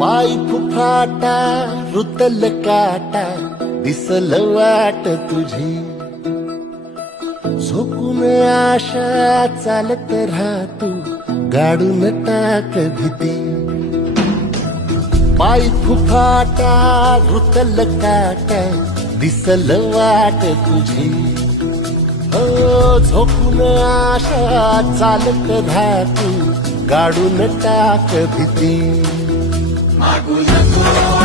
पाय फुफाटा रुतल काटा दिसल वाट तुझी झोकून आशा चालत राहतू गाडून टाक भीती पाय फुफाटा रुतल काटा दिसल वाट तुझी हो झोकून आशा चालत राहतू गाडून टाक भीती मागू नको